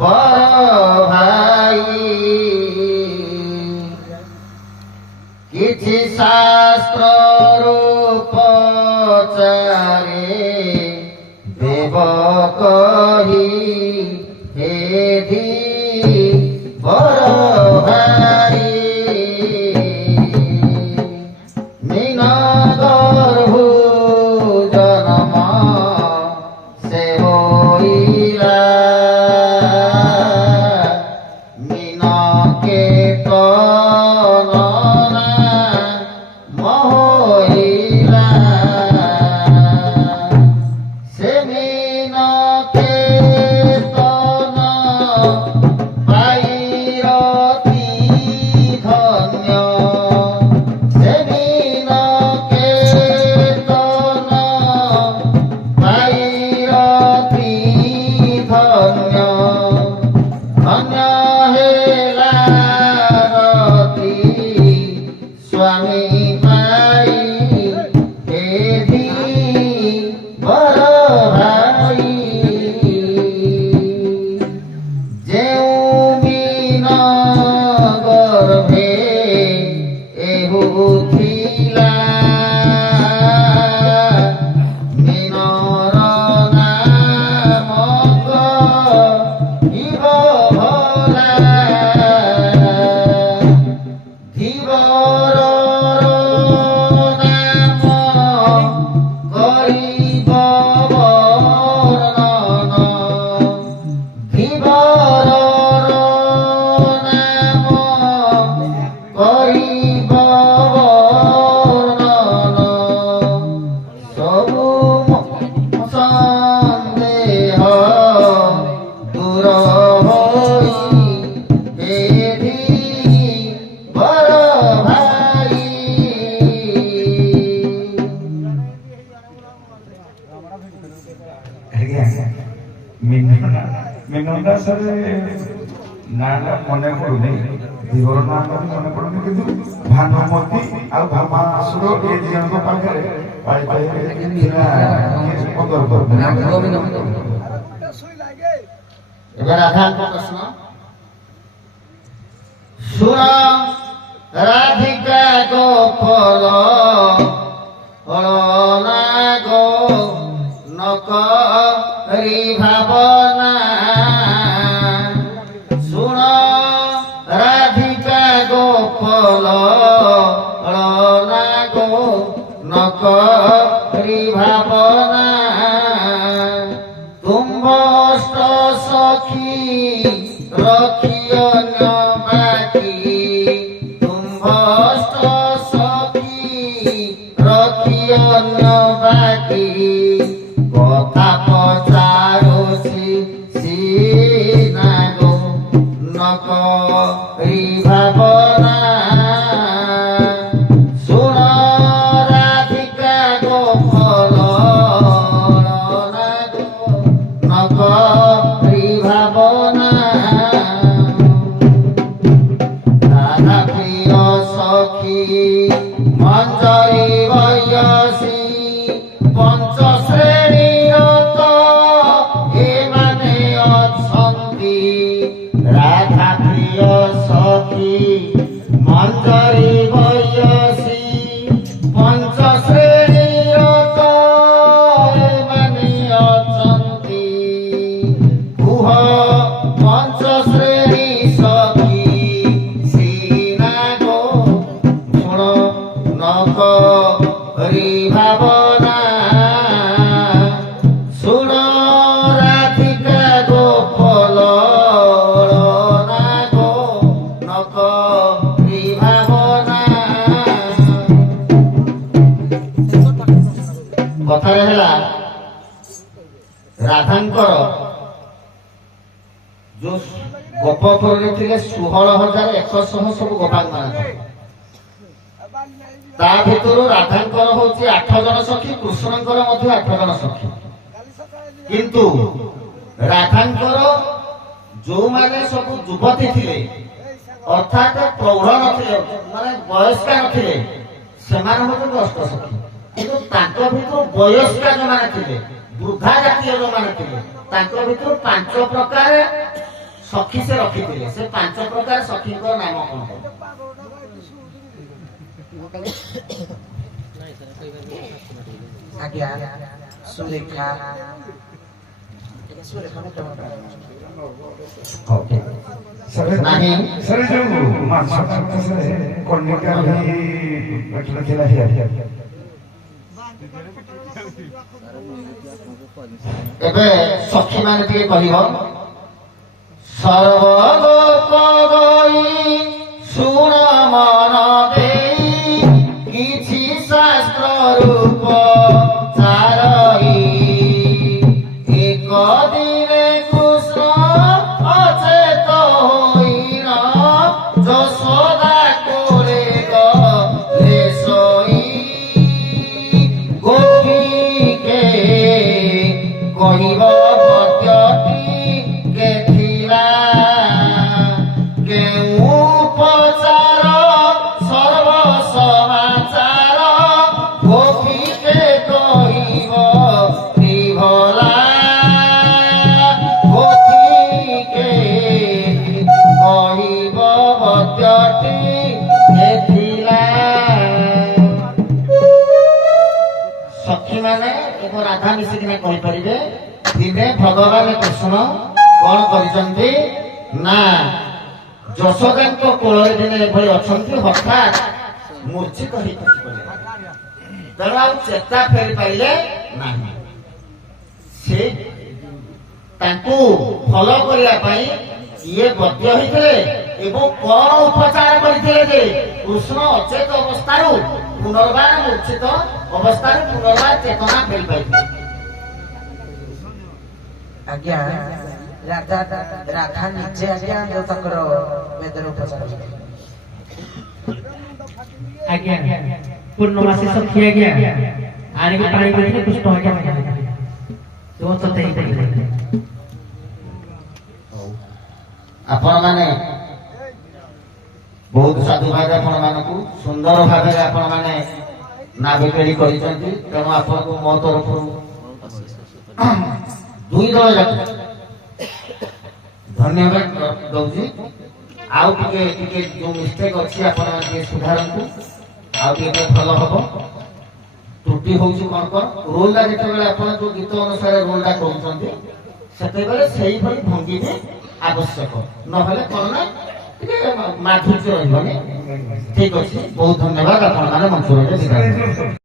বড় ভাই কিছু শাস্ত্র পচারে দেব কহি হেধি বড় ভাই মিন গর্ভু জন্ম সে হইলা মিনকে তননা মহিলা সে মিনকে তন পাইরতি ধন্য সে মিনকে তন পাইরতি ধন্য ধন্য হেলা রতি স্বামী পাই হেধি বড় ভাই যেউ মিন গর্ভে এহু থিলা মিনর নামক ইব ভলা ধীবর নাম করিব বর্ণন ধীবর নাম করিব বর্ণন সবু সন্দেহ দূর হই হেধি বড় ভাই ମିନନ୍ଦା ସାର୍ ନାଁଟା ମନେ ପଡୁନି ଧୀବର ନାଁଟା ବି ମନେ ପଡୁନି କିନ୍ତୁ ଭାନୁମତୀ ଆଉ ଭାମାସୁର ଏ ଝିଅଙ୍କ ପାଖରେ ପାଳି ପାଳି ଥିଲା 15 এবার রাধাଙ୍କ প্রশ্ন শুণ রাধিকা গোপল হলনা গো নকরি ভাবনা শুণ রাধিকা গোপল হলনা গো নকরি ভাবনা তুম্বষ্ট সখী রখিও বাকি তুম্বষ্ট সখী রখিও বাকি কথা পচারুছি সিনা গো নকরি ভাবনা শুণ রাধিকা গোপল নকরি ভাবনা রাধা প্রিয় সখী মঞ্জরি বয়সী পঞ্চ শ্রেণীরত এমানে অছন্তি রাধা প্রিয় সখী মঞ্জরি বয়সী পঞ্চ শ্রেণীরত এমানে অছন্তি কুহ পঞ্চ শ্রেণী সখী সিনা গো শুণ নকরি ভাবনা শুণ রাধিকা গোপল না গো নকরি ভাবনা কথাରେ ହେଲା ରାଧାଙ୍କର ଯୋଉ ଗୋପପୁରରେ ଥିଲେ 16,100 ସବୁ ଗୋପାଙ୍ଗନା ଥିଲେ ତା ଭିତରୁ ରାଧାଙ୍କର ହଉଛି 8 ଜଣ ସଖୀ କୃଷ୍ଣଙ୍କର ମଧ୍ୟ 8 ଜଣ ସଖୀ କିନ୍ତୁ ରାଧାଙ୍କର ଯୋଉମାନେ ସବୁ ଯୁବତୀ ଥିଲେ ଅର୍ଥାତ୍ ପ୍ରୌଢ଼ ନଥିଲେ ମାନେ ବୟସ୍କା ନଥିଲେ ସେମାନେ ହଉଛନ୍ତି ଅଷ୍ଟସଖୀ କିନ୍ତୁ ତାଙ୍କ ଭିତରୁ ବୟସ୍କା ଯୋଉମାନେ ଥିଲେ ବୃଦ୍ଧା ଜାତୀୟ ଯୋଉମାନେ ଥିଲେ ତାଙ୍କ ଭିତରୁ 5 ପ୍ରକାର ସଖୀ ସେ ରଖିଥିଲେ। ସେ 5 ପ୍ରକାର ସଖୀଙ୍କ ନାମ କଣ? ଆଜ୍ଞା ସୁଲେଖା ନାହିଁ सर जो मांस सर कन्या भी ଥିଲା ଏବେ ସଖୀ ମାନେ ଟିକେ କହିବ ସର୍ବଲୋକ ଗଇ ଶୁଣ ମନ ଦେଇ କିଛି ଶାସ୍ତ୍ର ରୂପ ଚାରଇ ଏକ ଦିନେ କୃଷ୍ଣ ଅଚେତ ହୋଇନ ଯଶୋଦା କୋଳେ ଗଲେ ଶୋଇ ଗୋପୀକେ କହିବ ପଦ୍ୟଟି କେଥିଲା କେଉଁ ଉପଚାର ସର୍ବ ସମାଚାର ଗୋପୀକେ କହିବ ତ୍ରିଭଲା ଗୋପୀକେ କହିବ ପଦ୍ୟଟି କେଥିଲା। ସଖୀ ମାନେ ଏବଂ ରାଧା ମିଶିକିନା କହିପାରିବେ ଦିନେ ଭଗବାନ କୃଷ୍ଣ କଣ କରିଛନ୍ତି ନା ଯଶୋଦାଙ୍କ କୋଳରେ ଦିନେ ଏଭଳି ଅଛନ୍ତି ହଠାତ୍ ମୂର୍ଚ୍ଛିତ ହେଇ ଖସି ପଡ଼ିଲେ। ତେଣୁ ଆଉ ଚେତା ଫେରି ପାଇଲେ ନାହିଁ। ସେ ତାଙ୍କୁ ଭଲ କରିବା ପାଇଁ କିଏ ବଦ୍ୟ ହେଇଥିଲେ ଏବଂ କଣ ଉପଚାର କରିଥିଲେ ଯେ କୃଷ୍ଣ ଅଚେତ ଅବସ୍ଥାରୁ ପୁନର୍ବାର ମୂର୍ଚ୍ଛିତ ଅବସ୍ଥାରୁ ପୁନର୍ବାର ଚେତନା ଫେରି ପାଇଥିଲେ। ଆଜ୍ଞା ରାଧା ନିଜେ ଆଜ୍ଞା ଯୋଉ ତାଙ୍କର ବେଦର ଉପଚାର ଆଜ୍ଞା ପୂର୍ଣ୍ଣମାସୀ ସଖୀ ଆଜ୍ଞା ଆଣିକି ପାଣି ଦେଇଥିଲେ କୃଷ୍ଣ ଆଜ୍ଞା ଆପଣ ମାନେ ବହୁତ ସାଧୁଭାବେ ଆପଣ ମାନଙ୍କୁ ସୁନ୍ଦର ଭାବରେ ଆପଣ ମାନେ ନାବିକେଳି କରିଛନ୍ତି। ତେଣୁ ଆପଣଙ୍କୁ ମୋ ତରଫରୁ 2 ଦଳ ଯାକ ଧନ୍ୟବାଦ ଦଉଛି। ଆଉ ଟିକେ ଟିକେ ଯୋଉ ମିଷ୍ଟେକ୍ ଅଛି ଆପଣ ଟିକେ ସୁଧାରନ୍ତୁ, ଆଉ ଟିକେ ଭଲ ହବ। ତ୍ରୁଟି ହଉଛି କଣ କଣ ରୋଲଟା ଯେତେବେଳେ ଆପଣ ଯୋଉ ଗୀତ ଅନୁସାରେ ରୋଲଟା କରୁଛନ୍ତି ସେତେବେଳେ ସେଇଭଳି ଭଙ୍ଗୀ ବି ଆବଶ୍ୟକ, ନହେଲେ କଣ ନା ଟିକେ ମାଧୁର୍ଯ୍ୟ ରହିବନି। ଠିକ ଅଛି, ବହୁତ ଧନ୍ୟବାଦ। ଆପଣ ମାନେ ମଞ୍ଚରେ